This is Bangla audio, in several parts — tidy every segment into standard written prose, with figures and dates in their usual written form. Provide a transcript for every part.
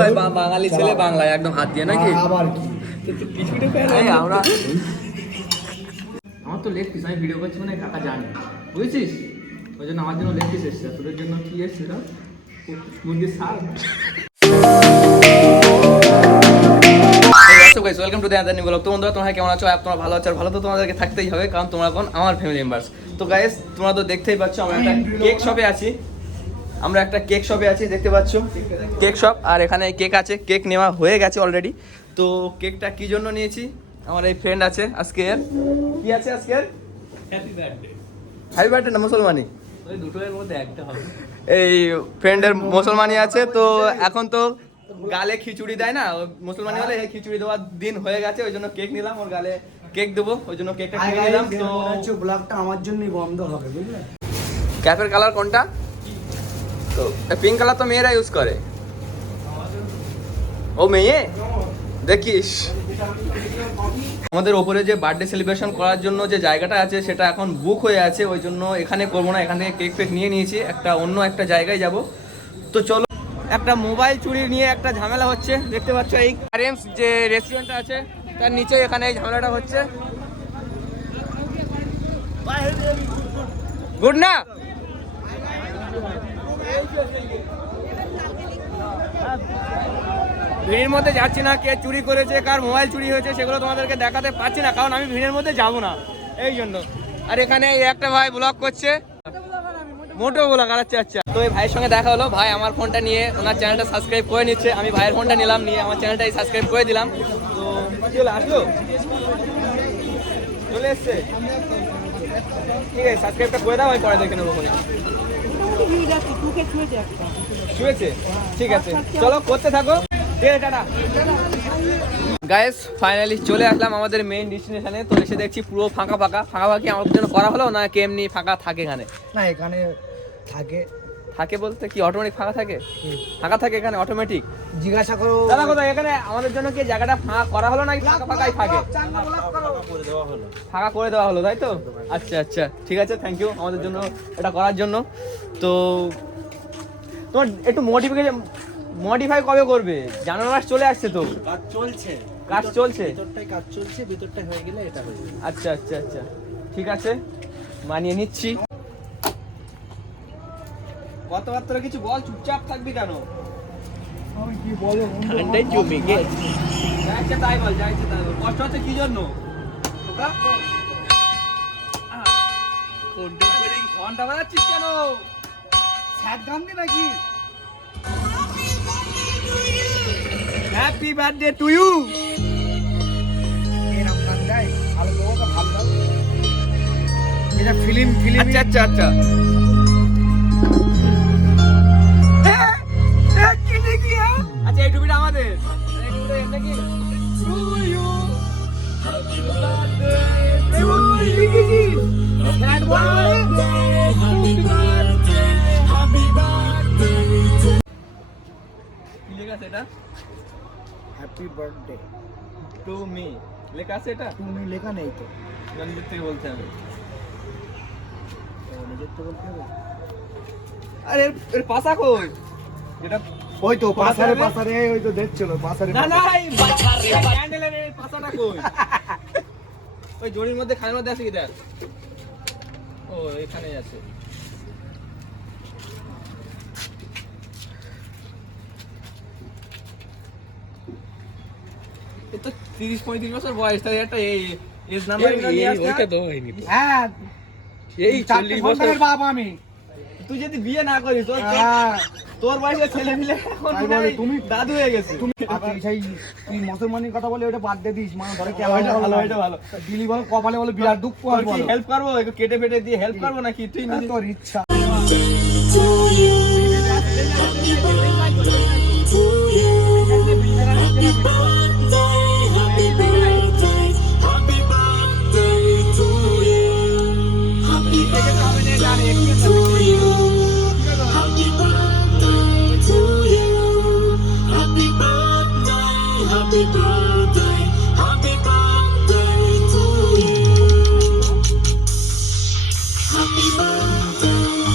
ভাই বাঙালি ছেলে বাংলায় একদম হাত দিয়ে নাকি আবার কি আমরা আমার তো লেগ পিস আমি ভিডিও করছি মানে কাকা জানে বুঝেছিস ওই জন্য আমার জন্য লেগ পিস এসছে তোদের জন্য কি এসছে মুরগির শাক welcome to the other new blog. তো বন্ধুরা তোমরা কেমন আছো? তোমরা ভালো আছো আর ভালো তো তোমাদেরকে থাকতেই হবে কারণ তোমরা এখন আমার ফ্যামিলি মেম্বার্স। তো গাইস তোমরা তো দেখতেই পাচ্ছ আমরা একটা কেক শপে আছি, দেখতে পাচ্ছ কেক শপ। আর এখানে কেক আছে, কেক নেওয়া হয়ে গেছে অলরেডি। তো কেকটা কি জন্য নিয়েছি, আমার এই ফ্রেন্ড আছে আজকের, কি আছে আজকের হ্যাপি বার্থডে না মুসলমানি, ওই দুটোর মধ্যে একটা হবে। এই ফ্রেন্ডের মুসলমানি আছে। তো এখন তো গালে খিচুড়ি দেয় না, মুসলমানি হলে খিচুড়ি দেওয়ার দিন হয়ে গেছে, ওই জন্য কেক নিলাম, ওর গালে কেক দেবো, ওই জন্য কেকটা কিনে নিলাম। তো ব্লগটা আমার জন্যই বন্ধ হবে বুঝলে। ক্যাপের কালার কোনটা? তো পিঙ্ক কালার তো মেয়েরা ইউজ করে। ও মেয়ে দেখিস, আমাদের ওপরে যে বার্থডে সেলিব্রেশন করার জন্য যে জায়গাটা আছে সেটা এখন বুক হয়ে আছে, ওই জন্য এখানে করবো না, এখান থেকে কেক ফেক নিয়ে নিয়েছি, অন্য একটা জায়গায় যাব। তো চলো, একটা মোবাইল চুরি নিয়ে একটা ঝামেলা হচ্ছে, দেখতে পাচ্ছ এই আরএমস যে রেস্টুরেন্টটা আছে তার নিচে এখানে এই ঝামেলাটা হচ্ছে। গুড না ভিড়ের মধ্যে যাচ্ছি না, কে চুরি করেছে কার মোবাইল চুরি হয়েছে সেগুলো তোমাদেরকে দেখাতে পারছি না, কারণ আমি ভিড়ের মধ্যে যাব না এই জন্য। আর এখানে একটা ভাই ব্লগ করছে, মোটো ব্লগ। আচ্ছা তো এই ভাইয়ের সঙ্গে দেখা হলো, ভাই আমার ফোনটা নিয়ে ওনার চ্যানেলটা সাবস্ক্রাইব করে নিচ্ছে, আমি ভাইয়ের ফোনটা নিলাম, নিয়ে আমার চ্যানেলটাই সাবস্ক্রাইব করে দিলাম। তো কি হলো, আসলো চলে এসছে, ঠিক আছে সাবস্ক্রাইবটা করে দাও, আমি পরে দেখে নেবো ফোনে। শুয়েছে, ঠিক আছে চলো করতে থাকো, ঠিক আছে টাটা। গাইস ফাইনালি চলে আসলাম আমাদের মেইন ডেস্টিনেশনে। তো এসে দেখছি পুরো ফাঁকা কি আমাদের জন্য করা হলো না এমনি ফাঁকা থাকে এখানে? না এখানে থাকে বলতে কি অটোমেটিক ফাঁকা থাকে এখানে অটোমেটিক? জিজ্ঞাসা করো দাদা কোথায়, এখানে আমাদের জন্য কি জায়গাটা ফাঁকা করা হলো নাকি ফাঁকাই থাকে? ফাঁকা করে দেওয়া হলো তাই তো? আচ্ছা ঠিক আছে, থ্যাংক ইউ আমাদের জন্য এটা করার জন্য। তো তোমার একটু মডিফাই কবে করবে? জানুয়ারি মাস চলে আসছে তো, কাজ চলছে ভিতরটাই হয়ে গেলে এটা হয়ে যাবে। আচ্ছা ঠিক আছে, মানিয়ে নিচ্ছি। কথাবার্তা কিছু বল, চুপচাপ থাকবি কেন? আমি কি বলো ঠান্ডায় জমে গেছে, যাইছে তাই বল। কষ্ট হচ্ছে কি জন্য? ঘন্টা বাজাচ্ছিস কেন? স্যাড গান দি নাকি? Happy birthday to you. এরকম গান গায় ভালো তো, ভালো দাও। এটা ফিল্ম আচ্ছা আচ্ছা এই টুপিটা আমাদের নাকি? হ্যাপি বার্থডে টু মি লেখা আছে, এটা তুমি লেখা নেই তো, নিজের থেকে বলতে হবে। নিজের তো বলতে হবে। আরে এর পাশা কই? যেটা ওই তো পাশারে ওই তো দেখছিল পাশারে। না এই ক্যান্ডেলের এই পাশাটা কই? ওই জড়ির মধ্যে খানের মধ্যে আছে কি দেখ? ও এখানেই আছে। এ তো 30-35 বছর বয়স, তাই একটা এজ নাম্বার নিয়ে আসতে ওইটা তো হয়নি। হ্যাঁ এই 40 বছরের বাপ আমি। তুই যদি বিয়ে না করিস তোর বয়সের ছেলে মিলে এখন তুমি দাদু হয়ে গেছে। তুমি সেই তুই মুসলমানের কথা বলে ওটা বাদ দে দিস, মানে ধরে কি ভালো দিলি বল কপালে বলে বিরাট দুঃখ আর বল হেল্প করবো, একটু কেটে ফেটে দিয়ে হেল্প করবো নাকি? তুই তোর ইচ্ছা। Happy birthday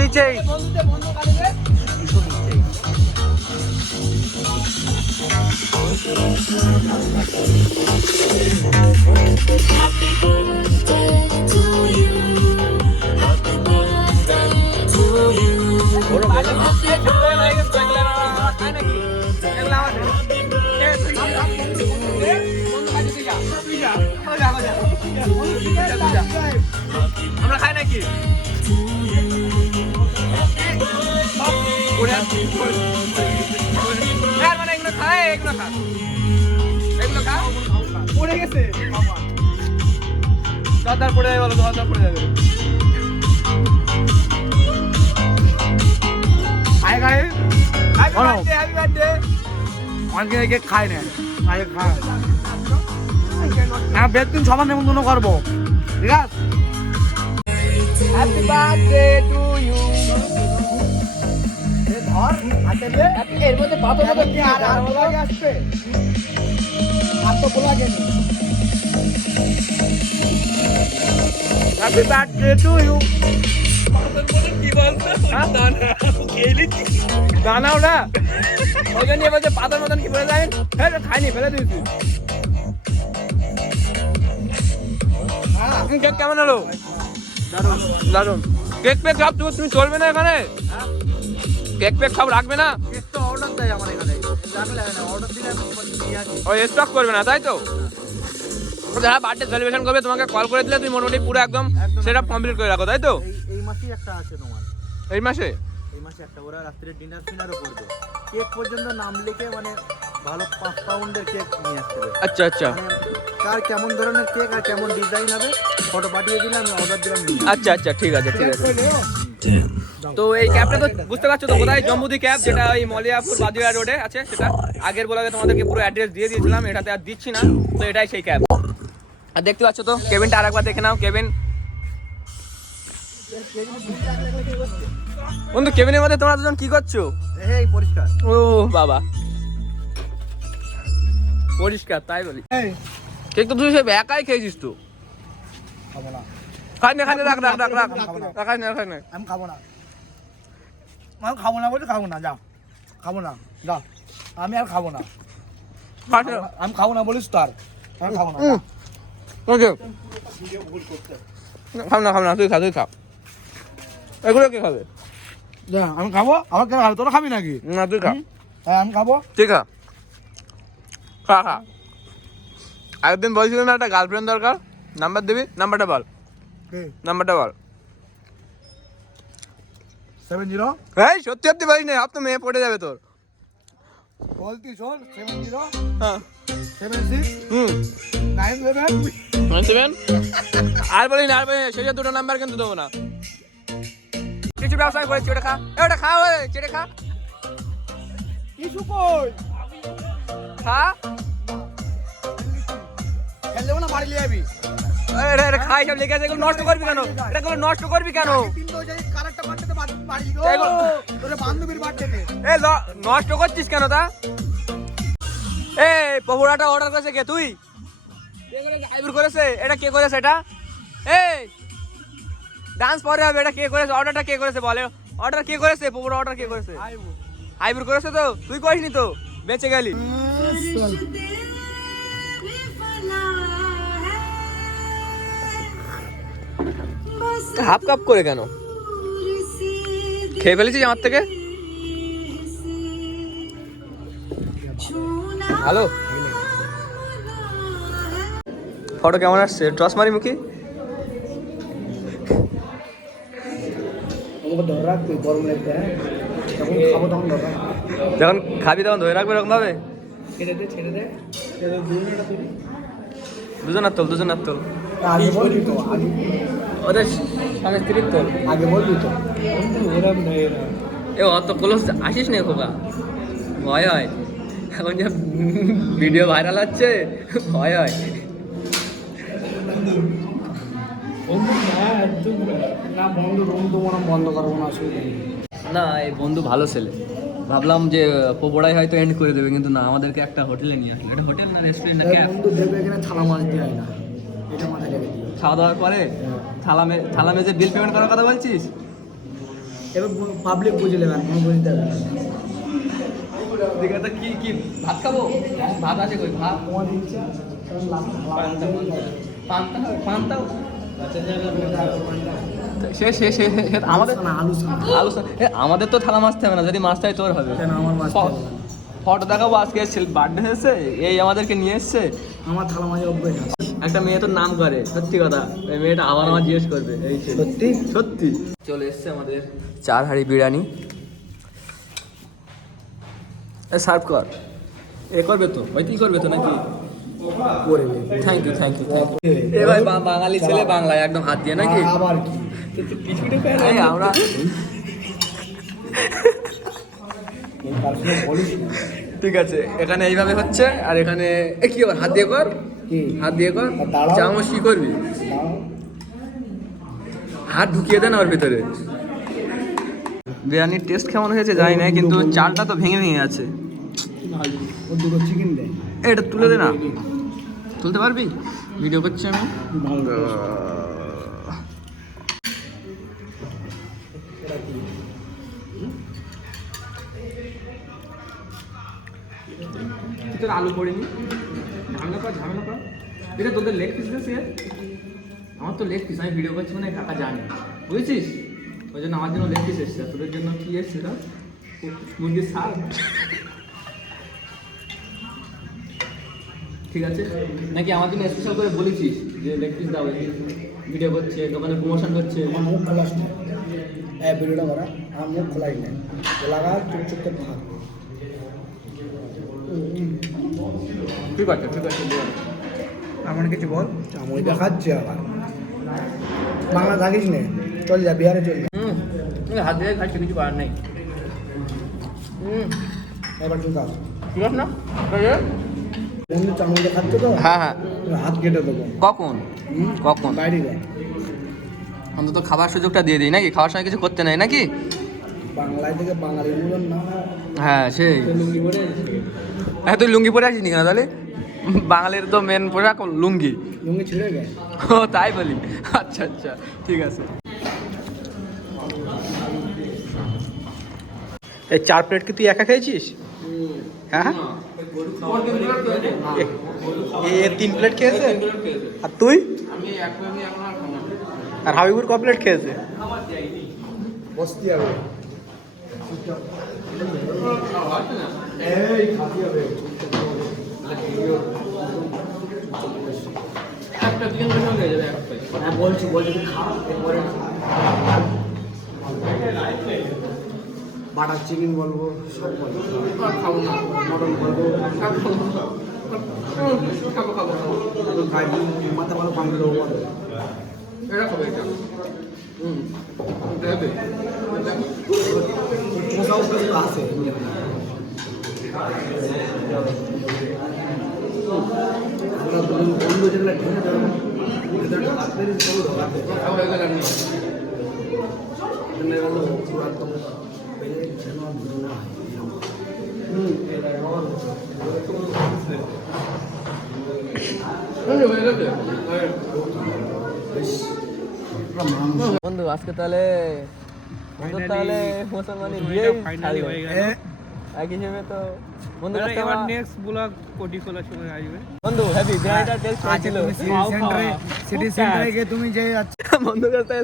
নিচেই বন্ধু কাটবে একটু নিচেই আমরা খাই নাকি মানে এগুলো খায় এগুলো খা এগুলো খা পড়ে গেছে দরদার পড়ে যাবে বলো দরদার পড়ে যাবে আয় গায়ে হ্যাপি বার্থডে হ্যাপি বার্থডে অনেকে কেক খায় না আগে খা হ্যাঁ বেতদিন সবার নেমন্তন্ন করবো ঠিক আছে হ্যাপি বার্থডে টু ইউ ধর হাতে নে এর মধ্যে পাথর মতো কি আর আর বলাগে আসবে আর তো বলাগে নেই হ্যাপি বার্থডে টু ইউ কি বলছো দানা ওটা ওই জন্য বলছে পাথর মতন কি বলে যায় হ্যাঁ খাইনি ফেলে দিয়েছি কেক কেমন হলো দারুন কেক পেক সব তুমি চলবে না এখানে কেক পেক সব রাখবে না কেক তো অর্ডার দেয় আমার এখানে রাখলে না অর্ডার দিলে আমি নিয়ে আসি ওই স্টক করবে না তাই তো যারা বার্থডে সেলিব্রেশন করবে তোমাকে কল করে দিলে তুমি মোটামুটি পুরো একদম সেটা কমপ্লিট করে রাখো তাই তো এই মাসেই একটা আছে তোমার এই মাসে এই মাসে একটা ওরা রাত্রে ডিনার ফিনারও করবে কেক পর্যন্ত নাম লিখে মানে ভালো 5 পাউন্ডের কেক নিয়ে আসতে হবে আচ্ছা আচ্ছা মানে কার কেমন ধরনের কেক আর কেমন ডিজাইন হবে ফটো পাঠিয়ে দিলে আমি অর্ডার দিলাম নিয়ে আচ্ছা আচ্ছা ঠিক আছে ঠিক আছে তো এই ক্যাবটা তো বুঝতে পারছো তো কোথায় জম্বুদি ক্যাব যেটা ওই মলিয়াপুর বাদিয়া রোডে আছে সেটা আগের বলাগে তোমাদেরকে পুরো অ্যাড্রেস দিয়ে দিয়েছিলাম এটাতে আর দিচ্ছি না তো এটাই সেই ক্যাব আর দেখতে পাচ্ছ তো কেবিনটা আরেকবার দেখে নাও কেবিন বন্ধু কেবিনের মধ্যে তোমরা দুজন কি করছো এই পরিষ্কার ও বাবা পরিষ্কার তাই বলি এই কেক তো তুই সে একাই খেয়েছিস তো খাবো না খাই না খাই না রাখ রাখ রাখ রাখ রাখাই না রাখাই না আমি খাবো না আমি খাবো না বলে খাবো না যা খাবো না যা আমি আর খাবো না খাই না আমি খাবো না বলিস তো আর আমি খাবো না ওকে খাও না খাও না তুই খা এগুলো কে খাবে যা আমি খাবো আমার কেন খাবো তোরা খাবি নাকি না তুই খা হ্যাঁ আমি খাবো ঠিক আছে খা খা একদিন বলছিল না একটা গার্লফ্রেন্ড দরকার নাম্বার দিবি নাম্বারটা বল নাম্বারটা বল 70 এই সত্যি সত্যি বলিস না আপ তো মেয়ে পড়ে যাবে তোর বলতি শোন 70 হ্যাঁ 76 হুম 97 আর বলি না আর বলি সেই দুটো নাম্বার কিন্তু দেবো না কিছু ব্যবসা করেছি ওটা খা ওটা খা ওই চেটে খা কিছু কই খা খেলে না বাড়ি লিয়ে যাবি আরে খাই সব লেগে আছে এগুলো নষ্ট করবি কেন এগুলো নষ্ট করবি কেন দিন তো যাই কারেক্টটা বাড়তে বাড়ি গো এগুলো- তোর বান্ধবীর বাড়তেতে এ নষ্ট করছিস কেন তা এই পকোড়াটা অর্ডার করেছে কে তুই কে করেছে আইবুর করেছে এটা কে করেছে এটা এই ডান্স পরে হবে এটা কে করেছে অর্ডারটা কে করেছে বলে অর্ডার কে করেছে পকোড়া অর্ডার কে করেছে আইবুর করেছে তো তুই করিসনি তো বেঁচে গেলি হাফ কাপ করে কেন খেয়ে ফেলেছিস আমার থেকে হ্যালো ফটো কেমন আসছে টস মারি মুখি ধরে রাখবি গরম লাগবে হ্যাঁ যখন খাবো তখন ধরে যখন খাবি তখন ধরে রাখবে এরকম ভাবে ছেড়ে দে দুজন আর তোল আগে বলবি তো আগে ওদের স্বামী স্ত্রীর তোল আগে বলবি তো ওরম নেই এ অত ক্লোজ আসিস না খোকা ভয় হয় এখন যে ভিডিও ভাইরাল হচ্ছে ভয় হয় না বন্ধ রুম তো মনে বন্ধ করবো না অসুবিধা নেই না এই বন্ধু ভালো ছেলে ভাবলাম যে পোপড়াই হয়তো এন্ড করে দেবে কিন্তু না আমাদেরকে একটা হোটেলে নিয়ে আসলো এটা হোটেল না রেস্টুরেন্ট না ক্যাফ বন্ধু দেবে এখানে থালা মাছ দেয় না এটা মাথায় রেখে দিও খাওয়া দাওয়ার পরে থালা মেজে বিল পেমেন্ট করার কথা বলছিস এবার পাবলিক বুঝে নেবেন, কোনো বুঝতে হবে না। দেখে তো কি কি ভাত খাবো? ভাত আছে কই? ভাত তোমার দিচ্ছে পান্তা হবে, পান্তাও আমাদের আমাদের তো থালা মাছতে হবে না, যদি মাছটাই তোর হবে। কেন আমার মাছ ফটো দেখাবো, আজকে বার্থডে হয়েছে, এই আমাদেরকে নিয়ে এসছে। আমার থালা মাঝে অভ্যাস আছে। একটা মেয়ে তোর নাম করে, সত্যি কথা, এই মেয়েটা আবার আমার জিজ্ঞেস করবে। এই সত্যি সত্যি চলে এসছে আমাদের 4 হাঁড়ি বিরিয়ানি। সার্ভ কর। এ করবে তো, ওইটাই করবে তো নাকি? Thank you thank you thank you. এ ভাই বাঙালি ছেলে, বাংলায় একদম হাত দিয়ে নাকি? আবার কি এই আমরা ঠিক আছে, এখানে এইভাবে হচ্ছে, আর এখানে এ কি আবার হাত দিয়ে কর, কি হাত দিয়ে কর। দাঁড়াও। চামচ কি করবি? হাত ঢুকিয়ে দেন ওর ভিতরে। বিরিয়ানির টেস্ট কেমন হয়েছে জানি না, কিন্তু চালটা তো ভেঙে ভেঙে আছে। ও দুটো চিকেন দেয়, এটা তুলে দে না, তুলতে পারবি? ভিডিও করছি আমি। তুই তোর আলু পড়িনি, ঝামেলা কর ঝামেলা কর। এটা তোদের লেগ পিস দিয়েছি, আমার তো লেগ পিস, আমি ভিডিও করছি মানে কাকা জানি, বুঝেছিস? ওই জন্য আমার জন্য লেগ পিস এসছে, তোদের জন্য কি এসছে? মুরগির শাক। ঠিক আছে নাকি আমার জন্য স্পেশাল করে বলেছিস যে লেগ পিস দাও? ভিডিও করছে, দোকানে প্রমোশন করছে। আমার মুখ খোলাস না, ভিডিওটা করা, আমার মুখ খোলাই না, লাগা চুপ চুপ করে থাক। ঠিক আছে ঠিক আছে, আমার কিছু বল। আমি দেখাচ্ছি আবার, বাংলা থাকিস নে, চল যা বিহারে চল যা। হাত দিয়ে খাচ্ছি, কিছু করার নেই। এবার তুই খাস, ঠিক আছে না? বন্ধু চামচে খাচ্ছ তো, হ্যাঁ হ্যাঁ। হাত কেটে দেবো। কখন কখন? বাইরে দেয়, অন্তত খাবার সুযোগটা দিয়ে দিই নাকি? খাওয়ার সময় কিছু করতে নেই নাকি? বাংলায় থেকে বাঙালিগুলোর নাম। হ্যাঁ সেই। হ্যাঁ তুই লুঙ্গি পরে আসিস নি কেন তাহলে? বাঙালির তো মেন পোশাক লুঙ্গি। লুঙ্গি ছিঁড়ে গেছে। ও তাই বলি, আচ্ছা আচ্ছা ঠিক আছে। এই 4 প্লেট কি তুই একা খেয়েছিস? হ্যাঁ এ 3 প্লেট খেয়েছে, আর তুই? আর হাবিবুর ক প্লেট খেয়েছে? বসতি হবে, এই খাতি হবে। হ্যাঁ বলছি তুই খা, এরপরে বাটার চিকেন বলবো, সব বলবো, খাবো না, মটন বলবো, মাথা ভালো পানি দেবো, বলো এটা খাবে এটা। আছে। বন্ধু যেগুলো ঢেলে দেবো, বন্ধু আজকে তাহলে মুসলমানি বিয়ে এক হিসেবে তো বন্ধু এবার নেক্সট ব্লগ কোটি খোলার সময় আসবে। বন্ধু হ্যাপি বিরিয়ানিটা টেস্ট হয়েছিল। সিটি সেন্টারে গিয়ে তুমি যে বন্ধু কাছে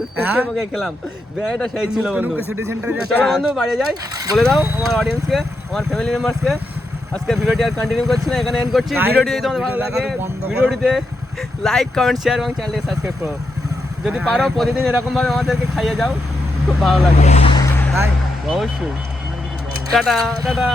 মুখে খেলাম, বিরিয়ানিটা সেই ছিল বন্ধু। সিটি সেন্টারে চলো বন্ধু বাড়ি যাই, বলে দাও আমার অডিয়েন্সকে, আমার ফ্যামিলি মেম্বার্সকে। আজকে ভিডিওটি আর কন্টিনিউ করছি না, এখানে এন্ড করছি। ভিডিওটি যদি তোমাদের ভালো লাগে ভিডিওটিতে লাইক কমেন্ট শেয়ার এবং চ্যানেলটি সাবস্ক্রাইব করো। যদি পারো প্রতিদিন এরকম ভাবে আমাদেরকে খাইয়ে যাও, খুব ভালো লাগবে। অবশ্যই। Tata tata.